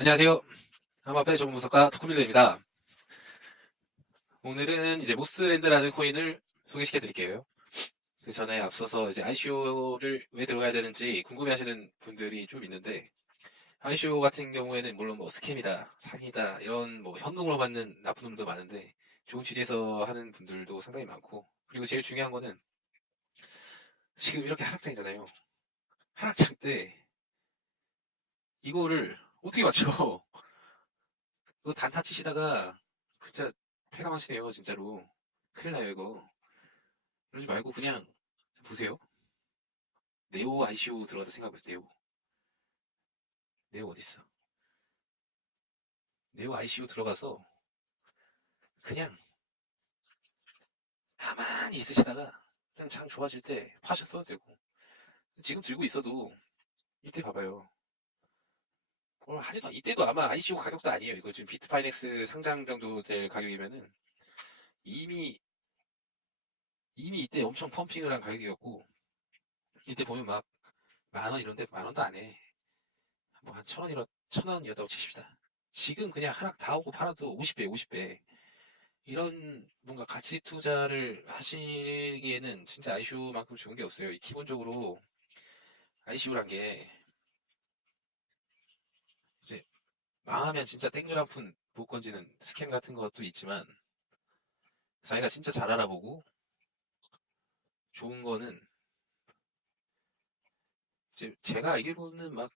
안녕하세요. 암호화폐 전문 분석가 토크밀러입니다. 오늘은 이제 모스랜드라는 코인을 소개시켜 드릴게요. 그 전에 앞서서 이제 ICO를 왜 들어가야 되는지 궁금해 하시는 분들이 좀 있는데, ICO 같은 경우에는 물론 뭐 스캠이다, 사기다, 이런 뭐 현금으로 받는 나쁜 놈도 많은데, 좋은 취지에서 하는 분들도 상당히 많고, 그리고 제일 중요한 거는 지금 이렇게 하락장이잖아요. 하락장 때 이거를 어떻게 맞춰? 이거 단타 치시다가 진짜 패가 망치네요, 진짜로. 큰일 나요, 이거. 그러지 말고 그냥 보세요. 네오 ICO 들어가다 생각해보세요. 네오 어딨어? 네오 ICO 들어가서 그냥 가만히 있으시다가 그냥 장 좋아질 때 파셨어도 되고, 지금 들고 있어도 이때 봐봐요. 하지도 이때도 아마 ICO 가격도 아니에요. 이거 지금 비트파이넥스 상장 정도 될 가격이면은 이미 이미 이때 엄청 펌핑을 한 가격이었고, 이때 보면 막 만 원 이런데 만 원도 안 해. 뭐 한 천 원이었다고 치십시다. 지금 그냥 하락 다 오고 팔아도 50배, 50배. 이런 뭔가 가치 투자를 하시기에는 진짜 ICO만큼 좋은 게 없어요. 기본적으로 ICO란 게 이제 망하면 진짜 땡줄 한 푼 못 건지는 스캠 같은 것도 있지만, 자기가 진짜 잘 알아보고 좋은 거는 이제 제가 알기로는 막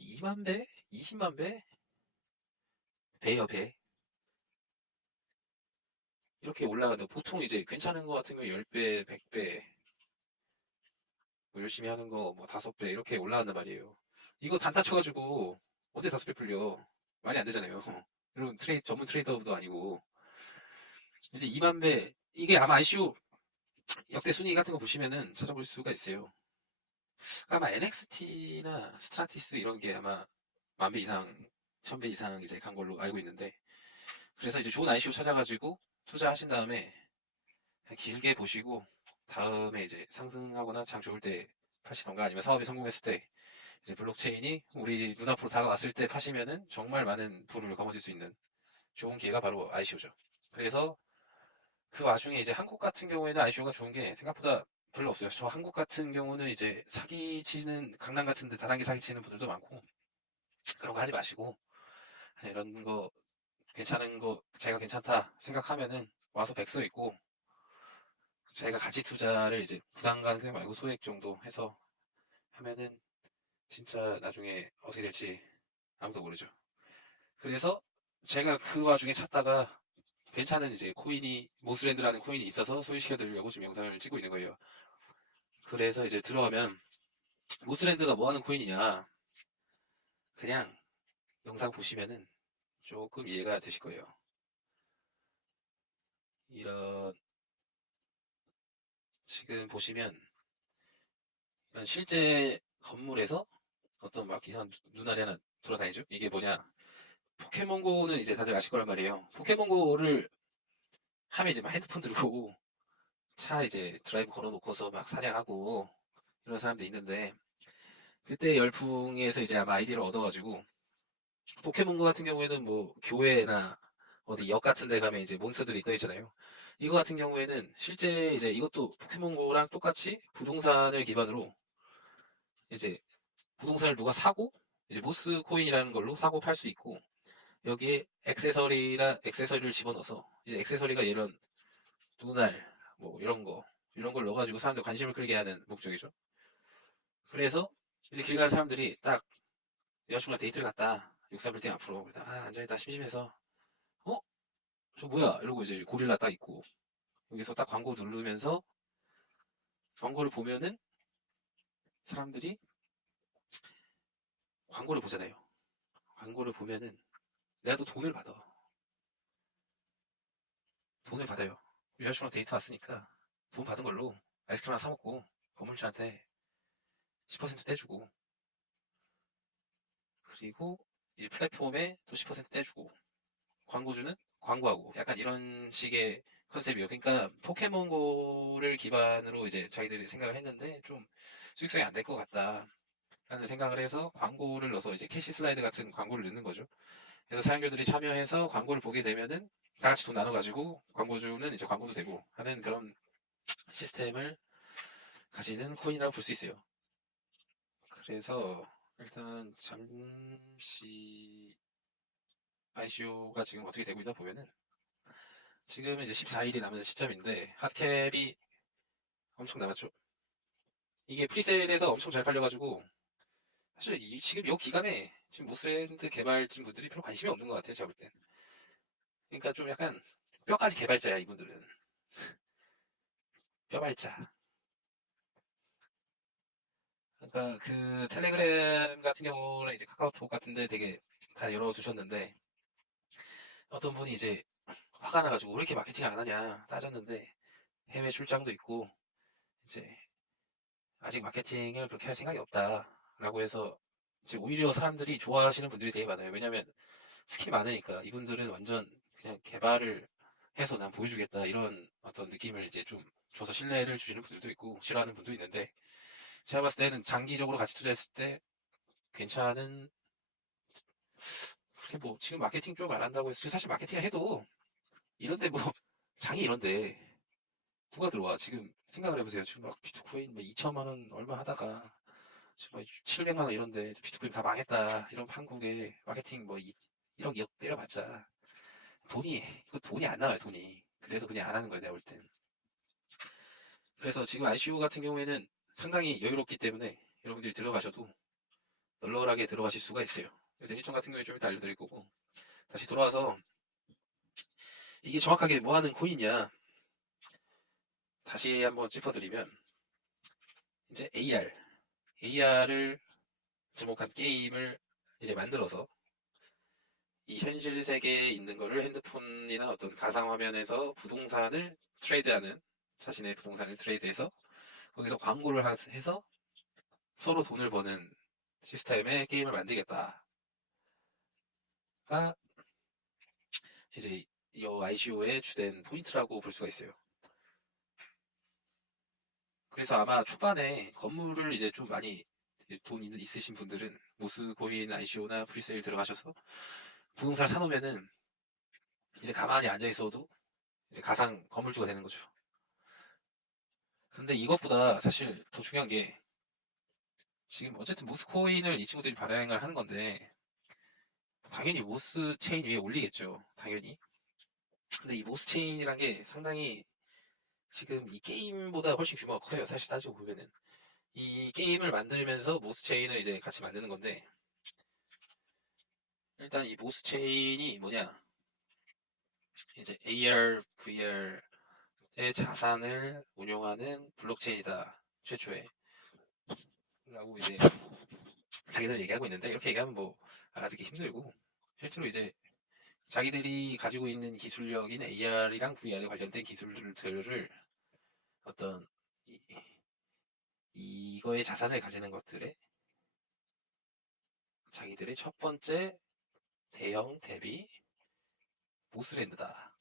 2만 배? 20만 배? 배요, 배. 이렇게 올라가는데 보통 이제 괜찮은 거 같은 거 10배, 100배, 뭐 열심히 하는 거 뭐 5배 이렇게 올라간단 말이에요. 이거 단타 쳐가지고 언제 5배 풀려? 말이 안 되잖아요. 여러분 전문 트레이더도 아니고 이제 2만 배 이게 아마 ICO 역대 순위 같은 거 보시면은 찾아볼 수가 있어요. 아마 NXT나 스트라티스 이런 게 아마 10,000배 이상, 1000배 이상 이제 간 걸로 알고 있는데, 그래서 이제 좋은 ICO 찾아가지고 투자하신 다음에 길게 보시고 다음에 이제 상승하거나 장 좋을 때 파시던가 아니면 사업이 성공했을 때 이제 블록체인이 우리 눈앞으로 다가왔을 때 파시면은 정말 많은 부를 거머쥘 수 있는 좋은 기회가 바로 ICO죠. 그래서 그 와중에 이제 한국 같은 경우에는 ICO가 좋은 게 생각보다 별로 없어요. 저 한국 같은 경우는 이제 사기 치는 강남 같은 데 다단계 사기 치는 분들도 많고, 그런 거 하지 마시고 이런 거 괜찮은 거 제가 괜찮다 생각하면은 와서 백서 있고, 자기가 가치 투자를 이제 부담가는 그냥 말고 소액 정도 해서 하면은 진짜 나중에 어떻게 될지 아무도 모르죠. 그래서 제가 그 와중에 찾다가 괜찮은 이제 코인이 모스랜드라는 코인이 있어서 소개시켜 드리려고 지금 영상을 찍고 있는 거예요. 그래서 이제 들어가면 모스랜드가 뭐 하는 코인이냐, 그냥 영상 보시면은 조금 이해가 되실 거예요. 이런 지금 보시면 이런 실제 건물에서 어떤 막 이상한 눈알이 하나 돌아다니죠. 이게 뭐냐, 포켓몬고는 이제 다들 아실 거란 말이에요. 포켓몬고를 하면 이제 막 핸드폰 들고 차 이제 드라이브 걸어놓고서 막 사냥하고 이런 사람도 있는데, 그때 열풍에서 이제 아마 아이디를 얻어가지고 포켓몬고 같은 경우에는 뭐 교회나 어디 역 같은 데 가면 이제 몬스터들이 떠 있잖아요. 이거 같은 경우에는 실제 이제 이것도 포켓몬고랑 똑같이 부동산을 기반으로 이제 부동산을 누가 사고 이제 모스 코인이라는 걸로 사고 팔 수 있고, 여기에 액세서리를 집어넣어서 이제 액세서리가 이런 눈알 뭐 이런 걸 넣어가지고 사람들 관심을 끌게 하는 목적이죠. 그래서 이제 길 가는 사람들이 딱 여자친구랑 데이트를 갔다. 63빌딩 앞으로. 앉아있다 심심해서. 어? 저 뭐야? 이러고 이제 고릴라 딱 있고. 여기서 딱 광고 누르면서 광고를 보면은 사람들이 광고를 보잖아요. 광고를 보면은 내가 또 돈을 받아. 돈을 받아요. 여자친구랑 데이트 왔으니까 돈 받은 걸로 아이스크림 하나 사먹고 건물주한테 10% 떼주고, 그리고 이제 플랫폼에 또 10% 떼주고, 광고주는 광고하고, 약간 이런 식의 컨셉이에요. 그러니까 포켓몬고를 기반으로 이제 자기들이 생각을 했는데 좀 수익성이 안 될 것 같다. 라는 생각을 해서 광고를 넣어서 이제 캐시 슬라이드 같은 광고를 넣는 거죠. 그래서 사용자들이 참여해서 광고를 보게 되면은 다 같이 돈 나눠가지고 광고주는 이제 광고도 되고 하는 그런 시스템을 가지는 코인이라고 볼 수 있어요. 그래서 일단 잠시 ICO가 지금 어떻게 되고 있나 보면은 지금은 이제 14일이 남은 시점인데 핫캡이 엄청 남았죠. 이게 프리세일에서 엄청 잘 팔려가지고 사실 지금 이 기간에 지금 모스랜드 개발진 분들이 별로 관심이 없는 것 같아요. 제가 볼 땐. 그러니까 좀 약간 뼈까지 개발자야 이분들은. 뼈발자. 그러니까 그 텔레그램 같은 경우는 이제 카카오톡 같은데 되게 다 열어두셨는데 어떤 분이 이제 화가 나가지고 왜 이렇게 마케팅 안 하냐 따졌는데 해외 출장도 있고 이제 아직 마케팅을 그렇게 할 생각이 없다라고 해서 이제 오히려 사람들이 좋아하시는 분들이 되게 많아요. 왜냐면 스킬이 많으니까 이분들은 완전 그냥 개발을 해서 난 보여주겠다 이런 어떤 느낌을 이제 좀 줘서 신뢰를 주시는 분들도 있고 싫어하는 분도 있는데 제가 봤을 때는 장기적으로 같이 투자했을 때 괜찮은 그렇게 뭐 지금 마케팅 좀 안 한다고 해서 지금 사실 마케팅을 해도 이런데 뭐 장이 이런데 누가 들어와 지금 생각을 해보세요. 지금 막 비트코인 뭐 2천만 원 얼마 하다가 지금 막 700만 원 이런데 비트코인 다 망했다 이런 한국에 마케팅 뭐 1억 2억 때려봤자 돈이 이거 돈이 안 나와요 돈이. 그래서 그냥 안 하는 거예요 내가 볼 땐. 그래서 지금 ICO 같은 경우에는 상당히 여유롭기 때문에 여러분들이 들어가셔도 널널하게 들어가실 수가 있어요. 그래서 일정 같은 경우에 좀 이따 알려드릴 거고 다시 돌아와서 이게 정확하게 뭐 하는 코인이냐 다시 한번 짚어드리면 이제 AR을 주목한 게임을 이제 만들어서 이 현실 세계에 있는 거를 핸드폰이나 어떤 가상 화면에서 부동산을 트레이드하는 자신의 부동산을 트레이드해서 거기서 광고를 해서 서로 돈을 버는 시스템의 게임을 만들겠다가 이제 이 ICO의 주된 포인트라고 볼 수가 있어요. 그래서 아마 초반에 건물을 이제 좀 많이 돈 있으신 분들은 모스코인 ICO나 프리세일 들어가셔서 부동산을 사놓으면은 이제 가만히 앉아 있어도 이제 가상 건물주가 되는 거죠. 근데 이것보다 사실 더 중요한 게 지금 어쨌든 모스코인을 이 친구들이 발행을 하는 건데 당연히 모스 체인 위에 올리겠죠. 당연히. 근데 이 모스 체인이란 게 상당히 지금 이 게임보다 훨씬 규모가 커요. 사실 따지고 보면은. 이 게임을 만들면서 모스 체인을 이제 같이 만드는 건데 일단 이 모스 체인이 뭐냐 이제 AR, VR의 자산을 운용하는 블록체인이다. 최초에 라고 이제 자기들 얘기하고 있는데 이렇게 얘기하면 뭐 알아듣기 힘들고 실제로 이제 자기들이 가지고 있는 기술력인 AR이랑 VR에 관련된 기술들을 어떤 이거의 자산을 가지는 것들에 자기들의 첫 번째 대형 대비 모스랜드다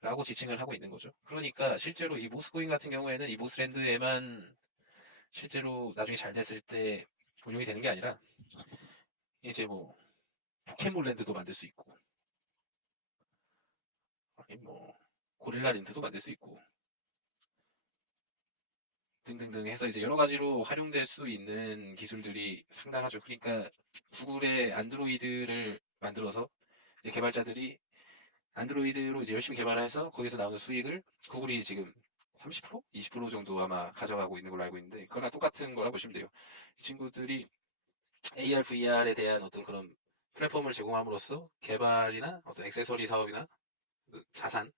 라고 지칭을 하고 있는 거죠. 그러니까 실제로 이 모스코인 같은 경우에는 이 모스랜드에만 실제로 나중에 잘 됐을 때 운용이 되는 게 아니라 이제 뭐 포켓몬랜드도 만들 수 있고 아니 뭐 고릴라랜드도 만들 수 있고 등등등 해서 이제 여러 가지로 활용될 수 있는 기술들이 상당하죠. 그러니까 구글의 안드로이드를 만들어서 이제 개발자들이 안드로이드로 이제 열심히 개발해서 거기서 나오는 수익을 구글이 지금 30%? 20% 정도 아마 가져가고 있는 걸로 알고 있는데 그거랑 똑같은 거라 보시면 돼요. 이 친구들이 AR, VR에 대한 어떤 그런 플랫폼을 제공함으로써 개발이나 어떤 액세서리 사업이나 자산에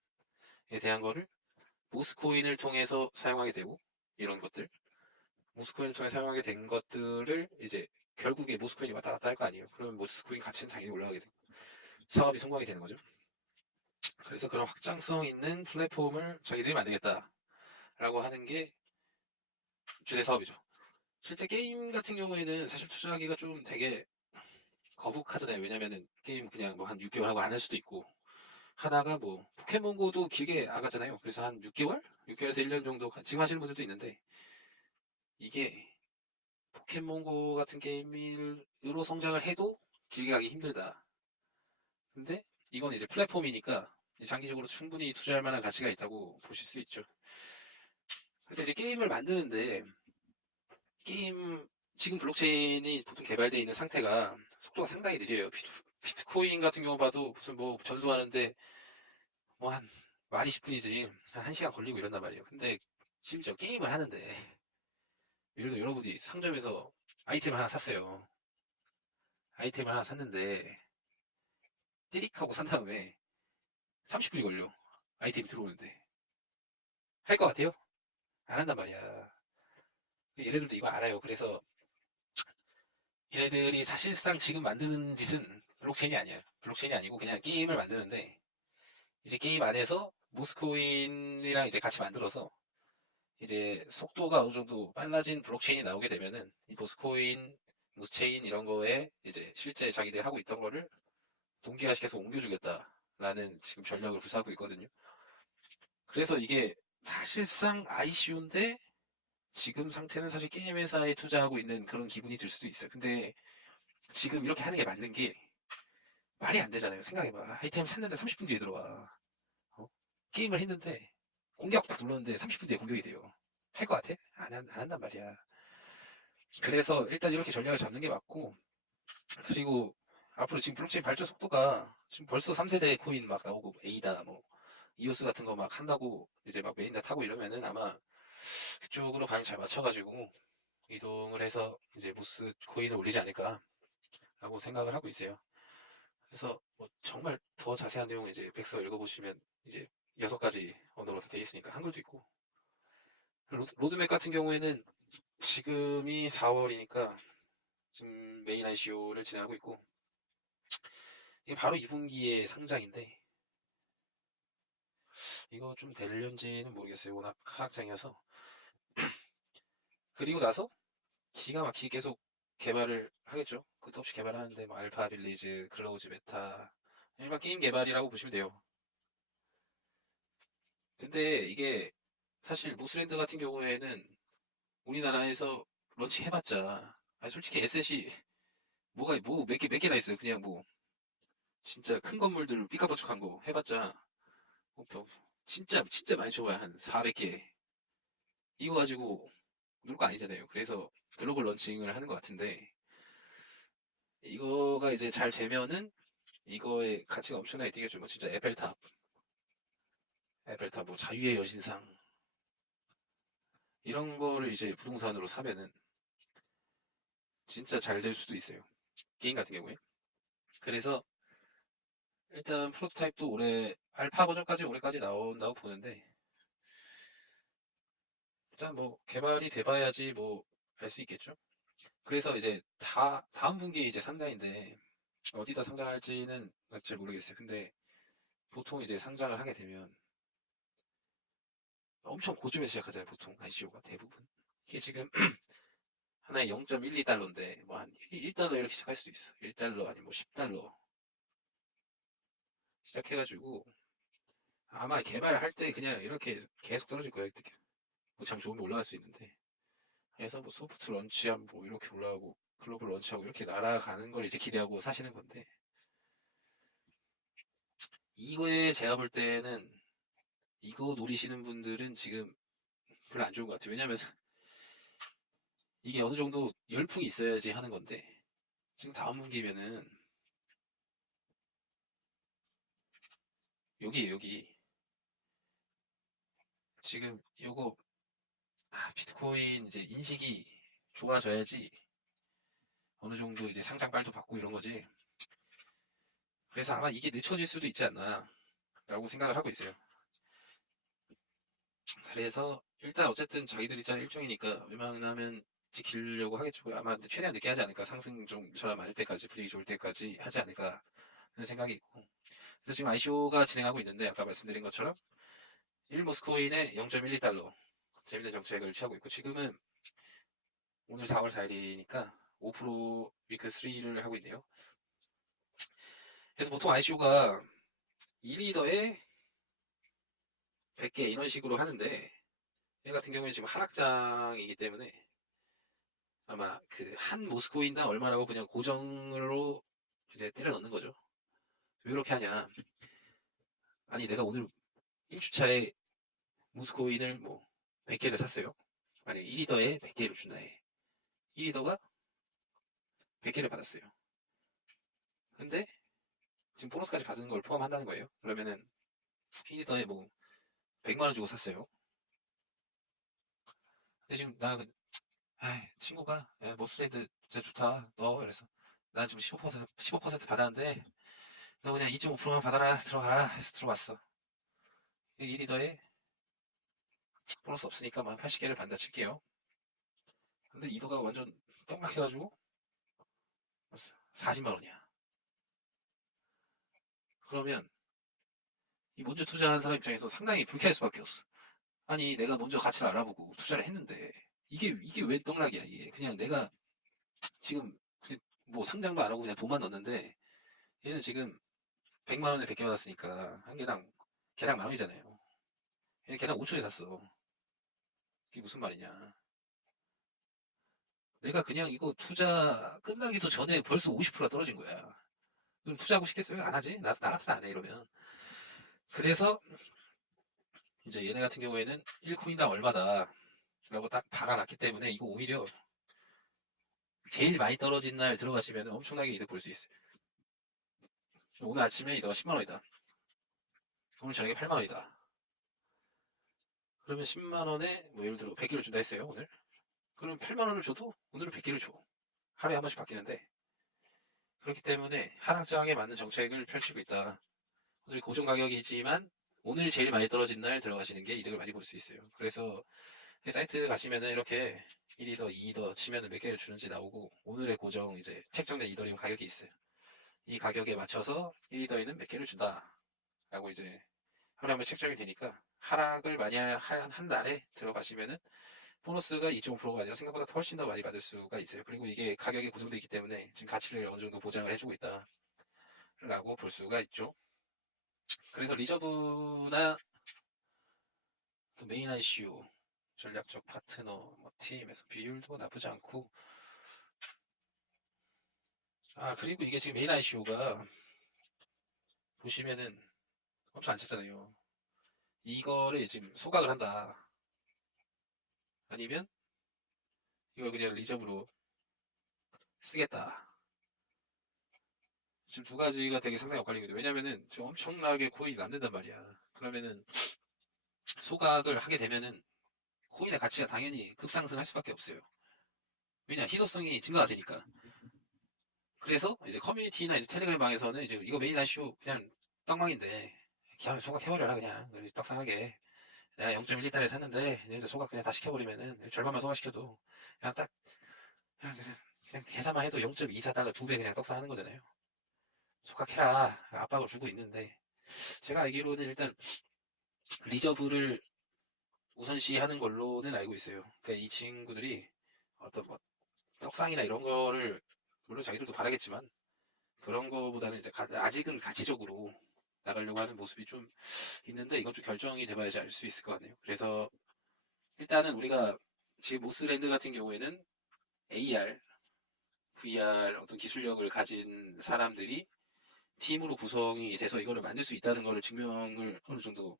대한 거를 모스코인을 통해서 사용하게 되고 이런 것들 모스코인을 통해 사용하게 된 것들을 이제 결국에 모스코인이 왔다 갔다 할 거 아니에요. 그러면 모스코인 가치는 당연히 올라가게 되고 사업이 성공하게 되는 거죠. 그래서 그런 확장성 있는 플랫폼을 자기들이 만들겠다라고 하는 게 주된 사업이죠. 실제 게임 같은 경우에는 사실 투자하기가 좀 되게 거북하잖아요. 왜냐면은 게임 그냥 뭐 한 6개월 하고 안 할 수도 있고 하다가 뭐 포켓몬고도 길게 안 갔잖아요. 그래서 한 6개월? 6개월에서 1년 정도 지금 하시는 분들도 있는데 이게 포켓몬고 같은 게임으로 성장을 해도 길게 가기 힘들다. 근데 이건 이제 플랫폼이니까 이제 장기적으로 충분히 투자할 만한 가치가 있다고 보실 수 있죠. 그래서 이제 게임을 만드는데 게임 지금 블록체인이 보통 개발되어 있는 상태가 속도가 상당히 느려요. 비트코인 같은 경우 봐도 무슨 뭐 전소하는데 뭐 한 말이 10분이지 한 1시간 걸리고 이런단 말이에요. 근데 심지어 게임을 하는데 예를 들어 여러분이 상점에서 아이템을 하나 샀어요. 아이템을 하나 샀는데 띠릭하고 산 다음에 30분이 걸려. 아이템이 들어오는데. 할 것 같아요? 안 한단 말이야. 얘네들도 이거 알아요. 그래서 얘네들이 사실상 지금 만드는 짓은 블록체인이 아니에요. 블록체인이 아니고 그냥 게임을 만드는데 이제 게임 안에서 모스코인이랑 이제 같이 만들어서 이제 속도가 어느 정도 빨라진 블록체인이 나오게 되면은 이 모스코인, 모스체인 이런 거에 이제 실제 자기들 하고 있던 거를 동기화시켜서 옮겨주겠다라는 지금 전략을 구사하고 있거든요. 그래서 이게 사실상 ICO인데 지금 상태는 사실 게임 회사에 투자하고 있는 그런 기분이 들 수도 있어요. 근데 지금 이렇게 하는 게 맞는 게 말이 안 되잖아요. 생각해봐. 아이템 샀는데 30분 뒤에 들어와. 어? 게임을 했는데 공격 딱 눌렀는데 30분 뒤에 공격이 돼요. 할 것 같아? 안 한단 말이야. 그래서 일단 이렇게 전략을 잡는 게 맞고 그리고 앞으로 지금 블록체인 발전 속도가 지금 벌써 3세대 코인 막 나오고 에이다 뭐 이오스 같은 거 막 한다고 이제 막 메인다 타고 이러면은 아마 그쪽으로 방향 잘 맞춰가지고 이동을 해서 이제 모스 코인을 올리지 않을까라고 생각을 하고 있어요. 그래서 뭐 정말 더 자세한 내용은 이제 백서 읽어보시면 이제 6가지 언어로 다 되어 있으니까 한글도 있고 로드맵 같은 경우에는 지금이 4월이니까 지금 메인 ICO를 진행하고 있고 이게 바로 2분기의 상장인데 이거 좀 될런지는 모르겠어요. 워낙 하락장이어서 그리고 나서 기가 막히게 계속 개발을 하겠죠. 끝도 없이 개발하는데 뭐 알파 빌리지, 클로우즈 베타 일반 게임 개발이라고 보시면 돼요. 근데 이게 사실 모스랜드 같은 경우에는 우리나라에서 런치 해봤자 아니 솔직히 에셋이 뭐가 뭐 몇 개나 있어요. 그냥 뭐 진짜 큰 건물들 삐까뻔쩍한 거 해봤자 뭐 진짜 많이 줘봐야 한 400개 이거 가지고 놀 거 아니잖아요. 그래서 글로벌 런칭을 하는 것 같은데 이거가 이제 잘 되면은 이거의 가치가 엄청나게 뛰겠죠. 뭐 진짜 에펠탑 뭐 자유의 여신상 이런 거를 이제 부동산으로 사면은 진짜 잘 될 수도 있어요. 게임 같은 경우에. 그래서 일단 프로토타입도 올해 알파 버전까지 올해까지 나온다고 보는데 일단 뭐 개발이 돼봐야지 뭐 알 수 있겠죠. 그래서 이제 다음 분기에 이제 상장인데 어디다 상장할지는 잘 모르겠어요. 근데 보통 이제 상장을 하게 되면 엄청 고점에서 시작하잖아요. 보통 ICO가 대부분. 이게 지금 하나에 0.12달러인데 뭐 한 1달러 이렇게 시작할 수도 있어. 1달러 아니면 뭐 10달러 시작해가지고 아마 개발할 때 그냥 이렇게 계속 떨어질 거예요. 뭐참 좋으면 올라갈 수 있는데 그래서 뭐 소프트 런치하면 뭐 이렇게 올라가고 글로벌 런치하고 이렇게 날아가는 걸 이제 기대하고 사시는 건데 이거에 제가 볼 때는 이거 노리시는 분들은 지금 별로 안 좋은 것 같아요. 왜냐면 이게 어느 정도 열풍이 있어야지 하는 건데 지금 다음 분기면은 여기 지금 요거 비트코인 이제 인식이 좋아져야지 어느 정도 이제 상장빨도 받고 이런 거지. 그래서 아마 이게 늦춰질 수도 있지 않나 라고 생각을 하고 있어요. 그래서 일단 어쨌든 자기들 입장 일정이니까 웬만하면 지키려고 하겠죠. 아마 최대한 늦게 하지 않을까. 상승 좀 저렴 할 때까지 분위기 좋을 때까지 하지 않을까 하는 생각이 있고. 그래서 지금 ICO가 진행하고 있는데 아까 말씀드린 것처럼 1모스코인에 0.12달러 재밌는 정책을 취하고 있고 지금은 오늘 4월 4일이니까 5% 위크 3를 하고 있네요. 그래서 보통 ICO가 2리더에 100개 이런 식으로 하는데 얘 같은 경우에 지금 하락장이기 때문에 아마 그 한 모스코인당 얼마라고 그냥 고정으로 이제 때려 넣는 거죠. 왜 그렇게 하냐? 아니 내가 오늘 1주차에 모스코인을 뭐 100개를 샀어요. 만약에 1리더에 100개를 준다 해. 1리더가 100개를 받았어요. 근데 지금 보너스까지 받은 걸 포함한다는 거예요. 그러면은 1리더에 뭐 100만 원 주고 샀어요. 근데 지금 나 친구가 야, 모스레드 진짜 좋다. 너 그래서 난 지금 15% 받았는데 너 그냥 2.5%만 받아라 들어가라 해서 들어왔어. 1리더에 보너스 없으니까 만 80개를 받는다 칠게요. 근데 2도가 완전 떡락해가지고 40만 원이야. 그러면 이 먼저 투자한 사람 입장에서 상당히 불쾌할 수밖에 없어. 아니 내가 먼저 가치를 알아보고 투자를 했는데 이게 왜 떡락이야 이게. 그냥 내가 지금 그냥 뭐 상장도 안 하고 그냥 돈만 넣었는데 얘는 지금 100만 원에 100개 받았으니까 한 개당 만 원이잖아요. 얘는 개당 5천에 샀어. 이게 무슨 말이냐. 내가 그냥 이거 투자 끝나기도 전에 벌써 50%가 떨어진 거야. 그럼 투자하고 싶겠어요? 안 하지? 나 같으면 안 해, 이러면. 그래서 이제 얘네 같은 경우에는 1코인당 얼마다 라고 딱 박아놨기 때문에 이거 오히려 제일 많이 떨어진 날 들어가시면 엄청나게 이득 볼 수 있어요. 오늘 아침에 이더가 10만 원이다. 오늘 저녁에 8만 원이다. 그러면 10만 원에 뭐 예를 들어 100개를 준다 했어요, 오늘. 그러면 8만 원을 줘도 오늘은 100개를 줘. 하루에 한 번씩 바뀌는데 그렇기 때문에 하락장에 맞는 정책을 펼치고 있다. 어차피 고정 가격이지만 오늘 제일 많이 떨어진 날 들어가시는 게 이득을 많이 볼 수 있어요. 그래서 사이트 가시면은 이렇게 1이더, 2이더 치면은 몇 개를 주는지 나오고 오늘의 고정 이제 책정된 이더리움 가격이 있어요. 이 가격에 맞춰서 1이더에는 몇 개를 준다. 라고 이제 하루에 한 번 책정이 되니까 하락을 많이 한 날에 들어가시면은 보너스가 2.5%가 아니라 생각보다 훨씬 더 많이 받을 수가 있어요. 그리고 이게 가격이 고정되어 있기 때문에 지금 가치를 어느 정도 보장을 해주고 있다. 라고 볼 수가 있죠. 그래서 리저브나 또 메인 ICU, 전략적 파트너, 뭐 팀에서 비율도 나쁘지 않고. 그리고 이게 지금 메인 ICU가 보시면은 엄청 안 찼잖아요. 이거를 지금 소각을 한다. 아니면 이걸 그냥 리저브로 쓰겠다. 지금 두 가지가 되게 상당히 엇갈리거든요. 왜냐면은 지금 엄청나게 코인이 남는단 말이야. 그러면은 소각을 하게 되면은 코인의 가치가 당연히 급상승할 수밖에 없어요. 왜냐, 희소성이 증가가 되니까. 그래서 이제 커뮤니티나 이제 텔레그램 방에서는 이제 이거 메인 ICU 그냥 떡망인데 그냥 소각해버려라 그냥 떡상하게. 내가 0.1리터를 샀는데 얘네들 소각 그냥 다 시켜버리면은 절반만 소각시켜도 그냥 딱 그냥 계산만 해도 0.24달러 2배 그냥 떡상하는 거잖아요. 소각해라 압박을 주고 있는데 제가 알기로는 일단 리저브를 우선시하는 걸로는 알고 있어요. 그러니까 이 친구들이 어떤 뭐 떡상이나 이런 거를 물론 자기들도 바라겠지만 그런 거보다는 이제 아직은 가치적으로 나가려고 하는 모습이 좀 있는데 이건 좀 결정이 돼봐야지 알 수 있을 것 같네요. 그래서 일단은 우리가 지금 모스랜드 같은 경우에는 AR, VR 어떤 기술력을 가진 사람들이 팀으로 구성이 돼서 이거를 만들 수 있다는 거를 증명을 어느 정도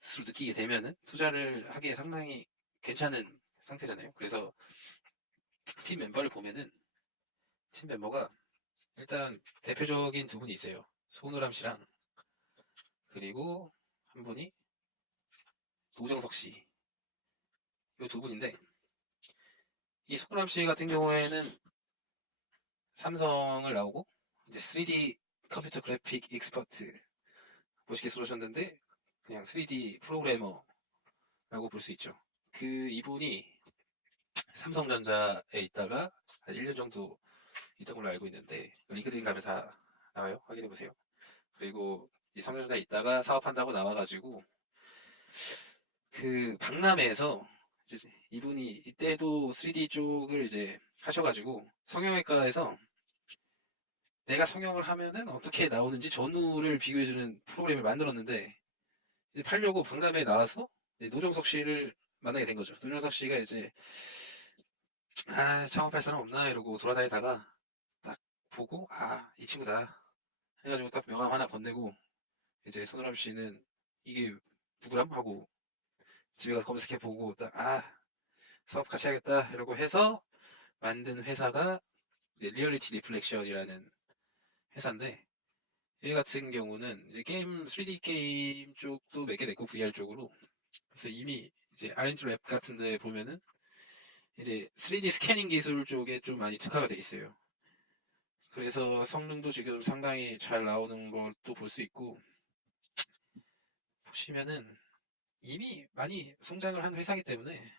스스로 느끼게 되면은 투자를 하기에 상당히 괜찮은 상태잖아요. 그래서 팀 멤버를 보면은 팀 멤버가 일단 대표적인 두 분이 있어요. 손우람 씨랑 그리고 한 분이 노정석 씨. 이 두 분인데 이 손우람 씨 같은 경우에는 삼성을 나오고 이제 3D 컴퓨터 그래픽 익스퍼트 멋있게 쓰셨는데 그냥 3D 프로그래머라고 볼 수 있죠. 그 이분이 삼성전자에 있다가 한 1년 정도 있던 걸로 알고 있는데 링크드인 가면 다 나와요. 확인해 보세요. 그리고 이 삼성전자에 있다가 사업한다고 나와가지고 그 박람회에서 이제 이분이 이때도 3D 쪽을 이제 하셔가지고 성형외과에서 내가 성형을 하면은 어떻게 나오는지 전후를 비교해주는 프로그램을 만들었는데 이제 팔려고 박람회에 나와서 노정석 씨를 만나게 된 거죠. 노정석 씨가 이제 아, 창업할 사람 없나 이러고 돌아다니다가 딱 보고 아, 이 친구다 해가지고 딱 명함 하나 건네고 이제 손으람 씨는 이게 누구람 하고 집에 가서 검색해보고 딱 아, 사업 같이 하겠다 이러고 해서 만든 회사가 이제 리얼리티 리플렉션이라는 회사인데 얘 같은 경우는 이제 게임 3D 게임 쪽도 몇 개 냈고 VR 쪽으로 그래서 이미 이제 R&D 랩 같은 데 보면은 이제 3D 스캐닝 기술 쪽에 좀 많이 특화가 돼 있어요. 그래서 성능도 지금 상당히 잘 나오는 것도 볼 수 있고 보시면은 이미 많이 성장을 한 회사이기 때문에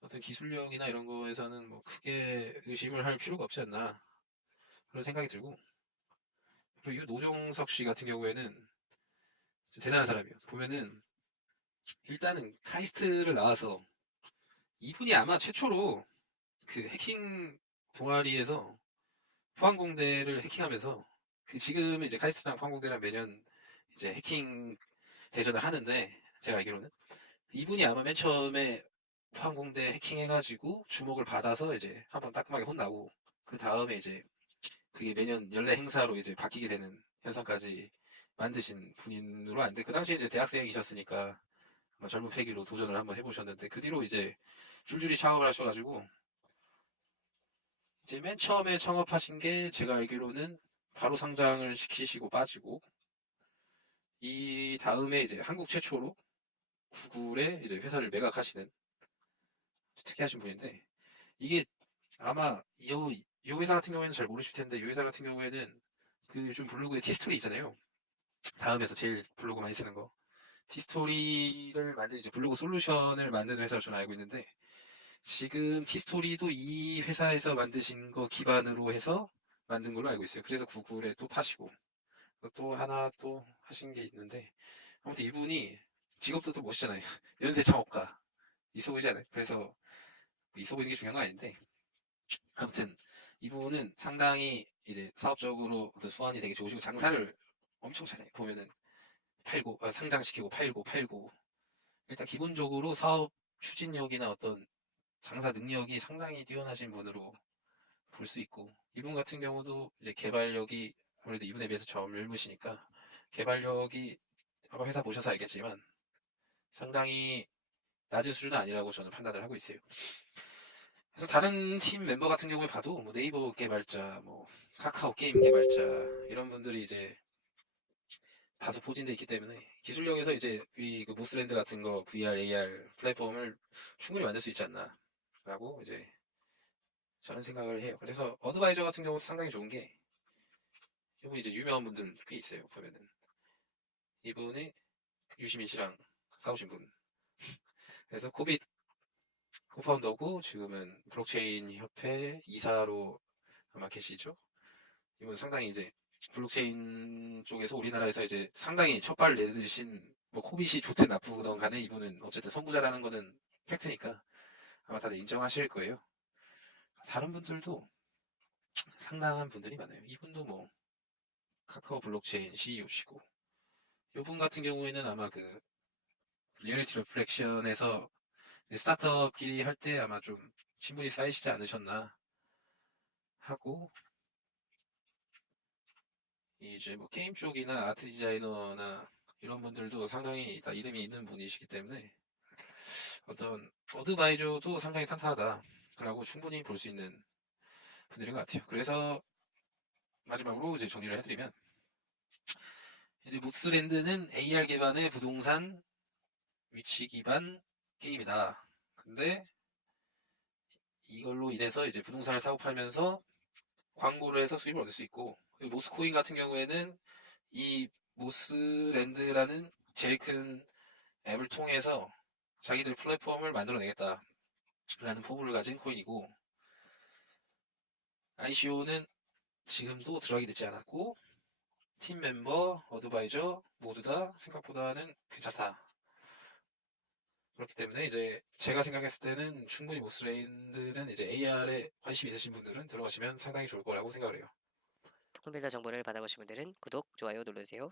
어떤 기술력이나 이런 거에서는 뭐 크게 의심을 할 필요가 없지 않나 그런 생각이 들고 그리고 이 노정석 씨 같은 경우에는 대단한 사람이에요. 보면은 일단은 카이스트를 나와서 이분이 아마 최초로 그 해킹 동아리에서 포항공대를 해킹하면서 그 지금은 이제 카이스트랑 포항공대랑 매년 이제 해킹 대전을 하는데 제가 알기로는 이분이 아마 맨 처음에 포항공대 해킹해가지고 주목을 받아서 이제 한번 따끔하게 혼나고 그 다음에 이제 그게 매년 연례 행사로 이제 바뀌게 되는 현상까지 만드신 분으로 아는데 그 당시에 이제 대학생이셨으니까 젊은 패기로 도전을 한번 해보셨는데 그 뒤로 이제 줄줄이 창업을 하셔가지고 이제 맨 처음에 창업하신 게 제가 알기로는 바로 상장을 시키시고 빠지고 이 다음에 이제 한국 최초로 구글에 이제 회사를 매각하시는 특이하신 분인데 이게 아마 이 회사 같은 경우에는 잘 모르실 텐데 이 회사 같은 경우에는 그 요즘 블로그에 티스토리 있잖아요. 다음에서 제일 블로그 많이 쓰는 거. 티스토리를 만든 이제 블로그 솔루션을 만드는 회사로 저는 알고 있는데 지금 티스토리도 이 회사에서 만드신 거 기반으로 해서 만든 걸로 알고 있어요. 그래서 구글에 또 파시고 또 하나 또 하신 게 있는데 아무튼 이분이 직업도 또 멋있잖아요. 연쇄 창업가 있어 보이지 않아요? 그래서 뭐 있어 보이는 게 중요한 건 아닌데 아무튼 이분은 상당히 이제 사업적으로 어떤 수완이 되게 좋으시고 장사를 엄청 잘해요. 보면은 팔고 상장시키고 팔고 일단 기본적으로 사업 추진력이나 어떤 장사 능력이 상당히 뛰어나신 분으로 볼 수 있고 이분 같은 경우도 이제 개발력이 아무래도 이분에 비해서 젊으시니까 개발력이 아마 회사 보셔서 알겠지만 상당히 낮은 수준은 아니라고 저는 판단을 하고 있어요. 그래서 다른 팀 멤버 같은 경우에 봐도 뭐 네이버 개발자, 뭐 카카오 게임 개발자 이런 분들이 이제 다소 포진돼 있기 때문에 기술력에서 이제 그 모스랜드 같은 거 VR, AR 플랫폼을 충분히 만들 수 있지 않나라고 이제 저는 생각을 해요. 그래서 어드바이저 같은 경우도 상당히 좋은 게 이분 이제 유명한 분들 꽤 있어요. 보면은 이분이 유시민 씨랑 싸우신 분. 그래서 코빗 코파운더고 지금은 블록체인 협회 이사로 아마 계시죠. 이분 상당히 이제 블록체인 쪽에서 우리나라에서 이제 상당히 첫발 내드신 뭐 코빗이 좋든 나쁘든 간에 이분은 어쨌든 선구자라는 거는 팩트니까 아마 다들 인정하실 거예요. 다른 분들도 상당한 분들이 많아요. 이분도 뭐 카카오 블록체인 CEO시고 이분 같은 경우에는 아마 그 리얼리티 리플렉션에서 스타트업끼리 할 때 아마 좀 친분이 쌓이시지 않으셨나 하고 이제 뭐 게임 쪽이나 아트 디자이너나 이런 분들도 상당히 다 이름이 있는 분이시기 때문에 어떤 어드바이저도 상당히 탄탄하다라고 충분히 볼 수 있는 분들인 것 같아요. 그래서 마지막으로 이제 정리를 해드리면 이제 모스랜드는 AR 기반의 부동산 위치 기반 게임이다. 근데 이걸로 인해서 이제 부동산을 사고 팔면서 광고를 해서 수입을 얻을 수 있고 모스코인 같은 경우에는 이 모스랜드라는 제일 큰 앱을 통해서 자기들 플랫폼을 만들어내겠다라는 포부를 가진 코인이고 ICO는 지금도 들어가게 되지 않았고 팀 멤버, 어드바이저 모두 다 생각보다는 괜찮다. 그렇기 때문에 이제 제가 생각했을 때는 충분히 모스랜드는 이제 AR에 관심 있으신 분들은 들어가시면 상당히 좋을 거라고 생각을 해요. 홈페이지 정보를 받아보신 분들은 구독, 좋아요 눌러주세요.